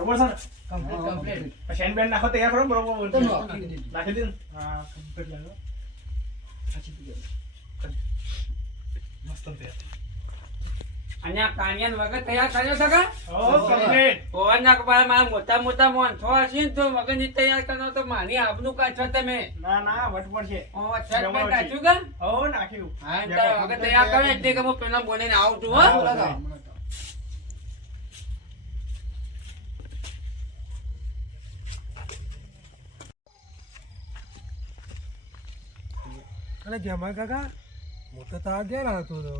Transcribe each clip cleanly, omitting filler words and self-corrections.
બરોબર છે ને? કમ્પ્લીટ. શેન બેન નાખો તૈયાર કરો બરોબર બોલ. તમે નાખી દીધું? હા, કમ્પ્લીટ લાગો. મસ્ત તૈયાર. અહીંયા કાનિયન વગર તૈયાર કર્યો છે કે? ઓ કમ્પ્લીટ. પવનના કપાળે મારા મોટા મોટા મોનથો હશે ને તો વગરની તૈયાર કરો તો મારી આબરૂ કાઢશો તમે. ના ના વટવટ છે. ઓ શર્ટ પેન્ટ નાખ્યું કે? ઓ નાખ્યું. હા, તો વગર તૈયાર કરો એટલે કે હું પેલા બોલીને આવું છું હો. અરે જમા કાકા હું તો તાર ઘેર આવતો હતો.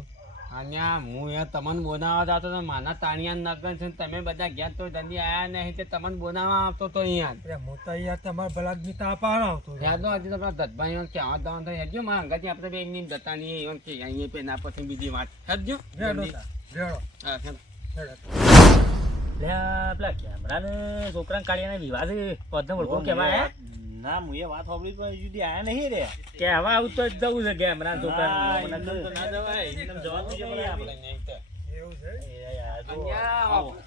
અહીંયા હું અહીંયા તમને બોલાવવા જતો તો માના તાણિયા નગન છે ને તમે બધા ગયા તો જલ્દી આયા નહીં તે તમને બોલાવવા આવતો તો અહીંયા. અરે હું તો યાર તમારા ભલાદમી તાપાર આવતો હતો. યાદ હજી તમારા દત્તભાઈ ક્યાં દાન થઈ હજુ મારા અંગાથી આપણે બે એમની દત્તાની એવન કે અહીંયા પેલા પછી બીજી વાત હજુ રેડો તાર, રેડો. હા હેડો. રેડો. પેલા કેમેરાને છોકરાને કાઢીને વિવાહ છે પદનો ઓળખો કેવાય ના હું એ વાત સાંભળી પણ હજુ સુધી આયા નહીં રે કેવા આવું તો જવું છે કેમેરા છોકરાને ના જવાય જવાનું છે પણ આપણે એવું છે?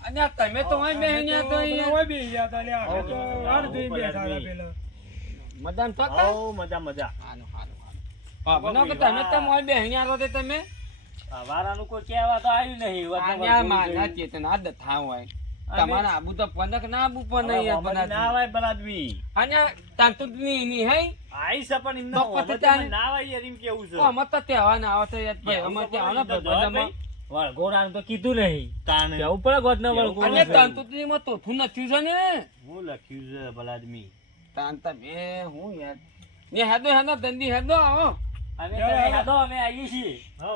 અહીંયા તમે તો અહીં બેહ્યા તો અહીંયા ઓય બી ગયા તા લ્યા. અમે તો વાર જોઈને બેઠા હતા પેલા. મદાન તો હતા? ઓ મજા મજા હાલો હાલો હાલો. હા બનો કે તમે તો મોય બેહ્યા તો તે તમે વારાનું કોઈ કહેવા તો આવ્યું નહીં અહીંયા માના ચેતના દથા હોય તમારે આબુ તો પનક ના આબુ પણ નહીં યાર ના બનાવી આવાય બલાદમી અહીંયા તાંતુની ની હે આઈ છે પણ એમને તો પછી ત્યાં- ના આવાય યાર એમ કેવું છે અમે તો તહેવાર ના આવે તો યાર ભાઈ અમે તહેવાર ના ભગવાનમાં વળગોરાનું તો કીધું નહીં તાણ જવું પડે ગોદના અને વળગોરા તાંતુની માં તોથું નથી છે ને હું લખ્યું છે બલાદમી તાન તમે હું યાર ને હેદો હેદો દંડી હેદો આવો અમે તો હેડો અમે આવીએ છીએ હો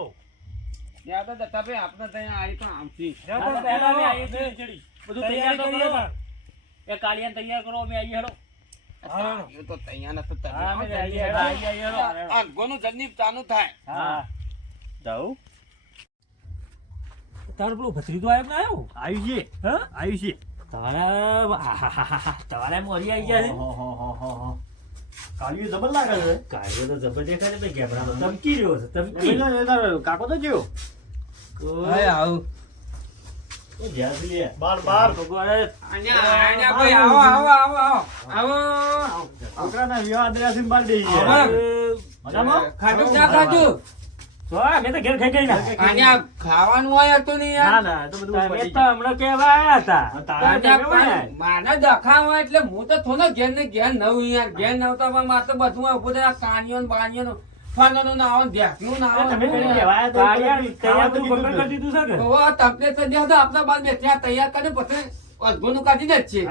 યાર તો દત્તા ભાઈ આપણે ત્યાં આવી પણ આમથી હા, તો પહેલા અમે આવીએ છીએ ચડી. બધું તૈયાર તો કરીએ કરો તાર. એ કાળિયાને તૈયાર કરો અમે આવીએ હેડો હા. એ તો તૈયાર નથી તમે હા, અમે આવો આવીએ, જલ્દી આવીએ, હેડો. હેડો. આ ગોનું જલ્દી ચાલુ થાય હા જાઉં તારું પેલું ભત્રીજું આવ્યું ના આવ્યું આવ્યું છે હા આવ્યું છે તમારે મોરી આવી ગયા છે કાળિયું જબર લાગે છે કાર્ય તો જબર દેખાય છે ભાઈ કેમેરામાં ધમકી રહ્યો છે ધમકી કાકો તો જેવો આવું જ્યાં સુધી બાર બાર અહીંયા ભાઈ આવો આવો આવો આવો આવો છોકરાના વિવાહ દ્રાસીને બાર દઈ આવો. મજામાં ખાધું ના ખાધું તો અમે તો ઘેર ખાઈ ગઈ ના અહીંયા ખાવાનું હોય હતું નહીં ના યાર ના એ તો બધું તમે પતી તો હમણાં કેવા આવ્યા હતા અહીંયા માને દખા હોય એટલે હું તો થોડો ઘેર ને ઘેર નવું યાર ઘેર નવ તો મારે તો બધું ઉભું થાય કાનિયો ને બાનિયો નું ફાનોનું ના આવે ધ્યાકનું ના આવે તમે પેલું કહેવાય તો તૈયાર ખાવા તો તું કીધું પકડ કરી દીધું છે કે ઓવા તપલે તો જ્યાં તો આપણા બાદ બેઠ્યા તૈયાર કરીને પછી અજગોનું કાઢી દે જ છે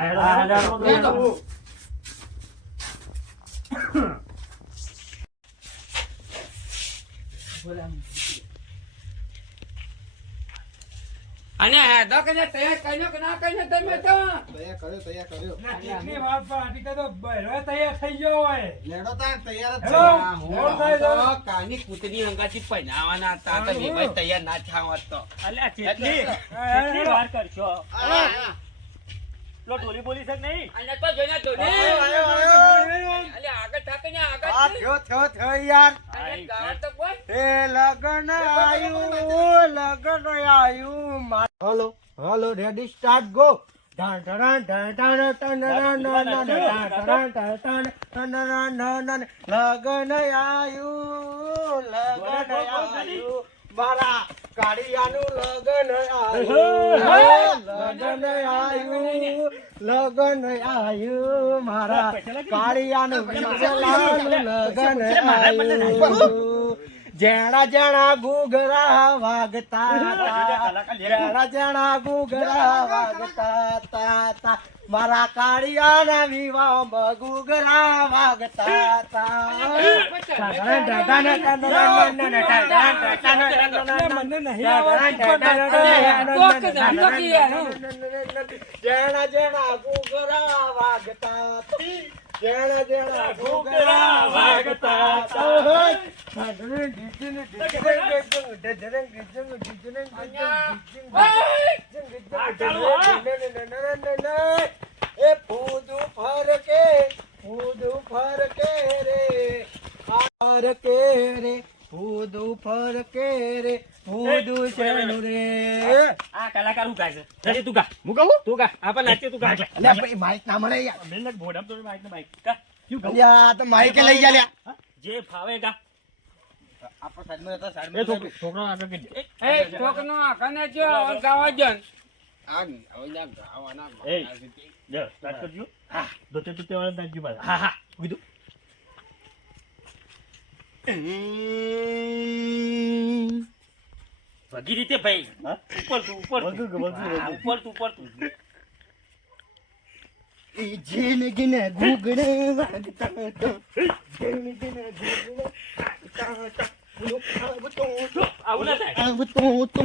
અને હેદો કે તૈયાર કર્યો કે ના કર્યો તમે તો કેટલી વાર પર આટીકા તો બહેરો તૈયાર થઈ ગયો હોય. લેડો તાર તૈયાર જ હેલો. હું તો કાની કૂતરી અંગાથી પહેરાવાના હતા તો એ ભાઈ તૈયાર ના થયા હોત તો અલ્યા કેટલી વાર કરશો લો ટોલી બોલી છે કે નહીં અને તો જોઈને તો ને આયો. અલે આગળ થાકીને આ આગળ થયો યાર અને ગાવા તો બોલ એ લગન આયું hello hello ready start go લગન આયું મારા કાળિયાનું લગન આયું મારા કાળિયાનું વિજલાનું લગન આયું જેણા જેણા ગુગરા વાગતા જેણા જેણા ગુગરા વાગતા તા મારા કાળિયાના વિવાહમાં ગુગરા વાગતા તા જેણા જેણા ગુગરા વાગતા જેણા જેણા ગુગરા વાગતા એ ફૂદુ ફરકે રે ફરકે રે ભૂદું ફરકે રે ભૂદું શેનું રે આ કલાકાર હું ગાય છે જલ્દી તું ગા હું કહું તું ગા આપણ નાચે તું ગા અલ્યા ભાઈ માઈક ના મળે યાર મહેનત ભોડામ તો માઈક ને માઈક કા અલ્યા આ તો માઈકે લઈ જા લ્યા જે ફાવે ગા આપણા સાઈડમાં હતા એ સાઈડમાં છોકરો આગળ કરી દે એ છોકનો આખાને જો ગાવા જન આ હવે ના ગાવાના એ જો સ્ટાર્ટ કરજો હા દોતે દોતે વાળા નાચજો બાદ હા હા કીધું વગી રીતે ભાઈ હા? ઉપર તું ઉપર તું. વગુ, વગુ, વગુ. હા, ઉપર તું ઉપર તું એ જિંદગીને ઘૂઘડે વાગતા તો જિંદગીને ઘૂઘડે વાગતા તો હું આવતો તો આવું ના થાય આવતો તો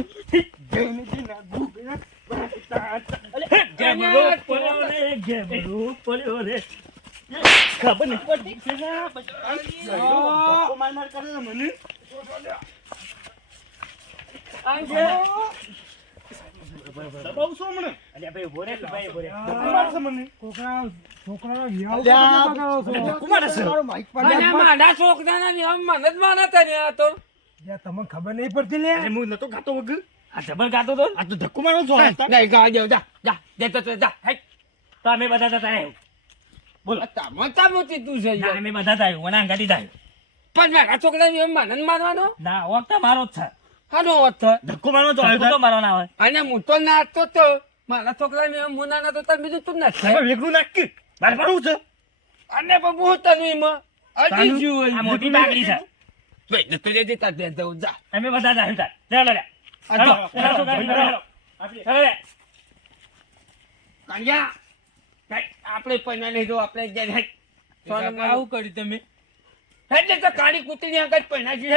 જિંદગીને ઘૂઘડે વાગતા તો ગેમરો પડ્યો રે ગેમરો પડ્યો રે ખબર નહીં પડતી માર માર કરે ને મને બહુ શું મને અલ્યા ભાઈ ઉભો રે તું ભાઈ ઉભો રે છોકરાનો અલ્યા, કુમાર છે મારો માઈક પર અને મારા છોકરાના નિયમ મને જ માનતા ને આ તો તમને ખબર નહીં પડતી લે અરે હું નતો ગાતો વગ આ જબર ગાતો તો આ તો ધક્કો મારો છો નહીં ગા જાવ જા જા દેતો તો જા હે તો અમે બધા જતા આવ્યો બોલો મોટા મોટી તું છે ના અમે બધા જ આવ્યો વના ગાડી થાય પણ મારા છોકરા નિયમ મને જ માનવાનો ના વખત મારો જ છે હાનો વાત ધક્કો મારો તો ધક્કો તો મારો ના હોય અને હું તો નાચતો તો મારા છોકરા નિયમ મુના ના તો તાર બીજું તું નાચ વેગળું નાખી મારે પાડવું છે અને પણ હું તને એમાં અડી જ્યું આ મોટી બાગડી છે ભાઈ તો જે તાર દે જવું જા અમે બધા જ આવ્યો તાર ચાલો લે આજો. ચાલો તો ગાડી ચાલો ચાલો લે કાંજા કઈ આપણે પૈના નહીં જો આપણે જાય આવું કર્યું તમે એટલે તો કાળી કૂતરી આગળ પૈના છે